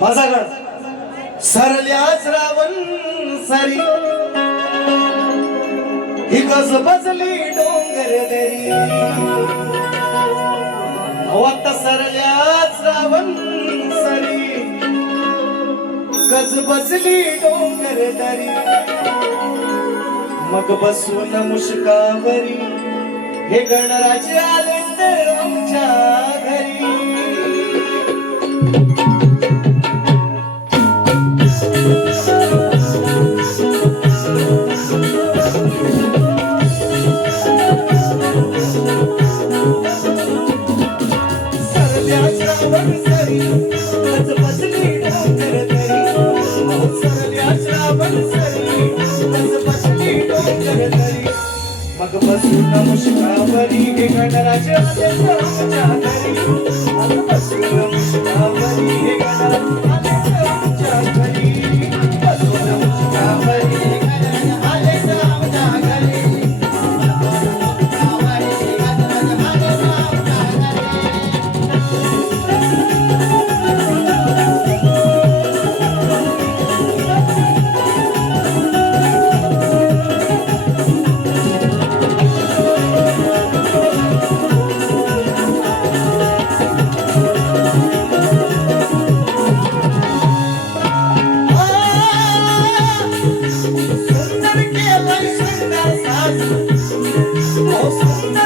माझा गण सरल्याच रावण सरी. ही कस बसली डोंगर दरी. आता सरल्याच रावण सरी. कस बसली डोंगर दरी. मग बसून मुशकावरी हे गणराज्य आले तर आमच्या घरी. मग बसून मुश्कावरी हे गणराज्य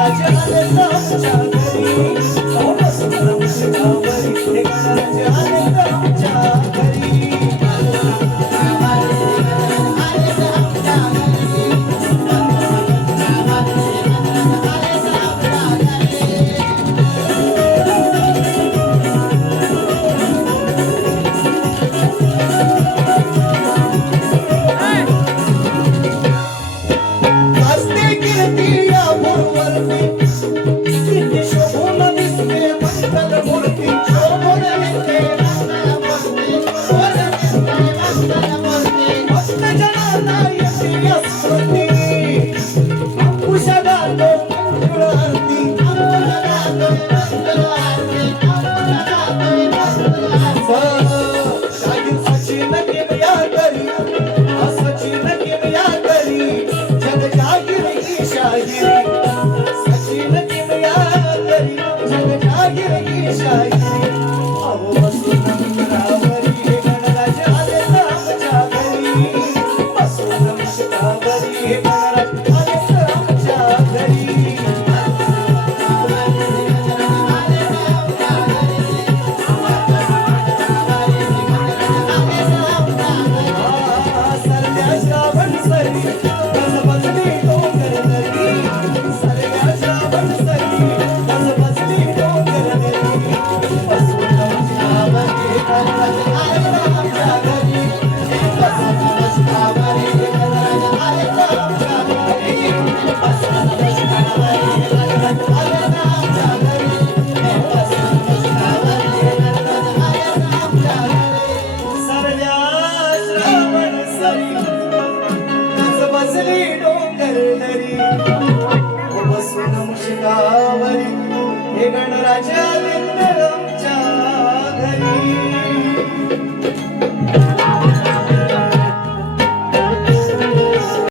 राजा ने you. गजली डोंगर दरी बसून मुशगावरी हे गणराजा